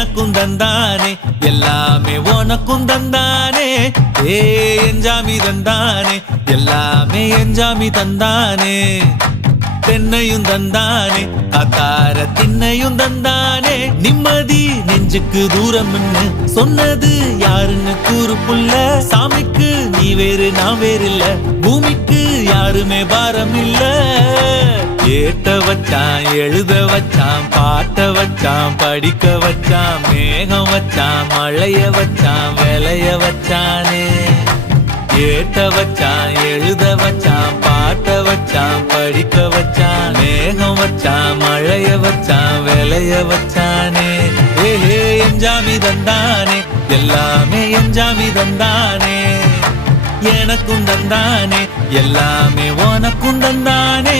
எனக்கும் தந்தானே எல்லாமே உனக்கும் தந்தானே என் ஜாமி தந்தானே எல்லாமே என் ஜாமி தந்தானே தென்னையும் தந்தானே காத்தார திண்ணையும் தந்தானே நிம்மதி நெஞ்சுக்கு தூரம் சொன்னது யாருன்னு கூறு புள்ள சாமிக்கு நீ வேறு நான் வேறு இல்ல பூமிக்கு யாருமே பாரம் இல்ல ஏத்த வச்சான் எழுத வச்சான் பாட்ட வச்சான் படிக்க வச்சான் மேகம் வச்சான் மழைய வச்சான் விளைய வச்சானே ஏத்த வச்சான் எழுத வச்சான் பாட்ட வச்சான் படிக்க வச்சான் மேகம் வச்சான் மழைய வச்சான் விளைய வச்சானே என் ஜாமி தந்தானே எல்லாமே என் ஜாமி தந்தானே எனக்கும் தந்தானே எல்லாமே உனக்கும் தந்தானே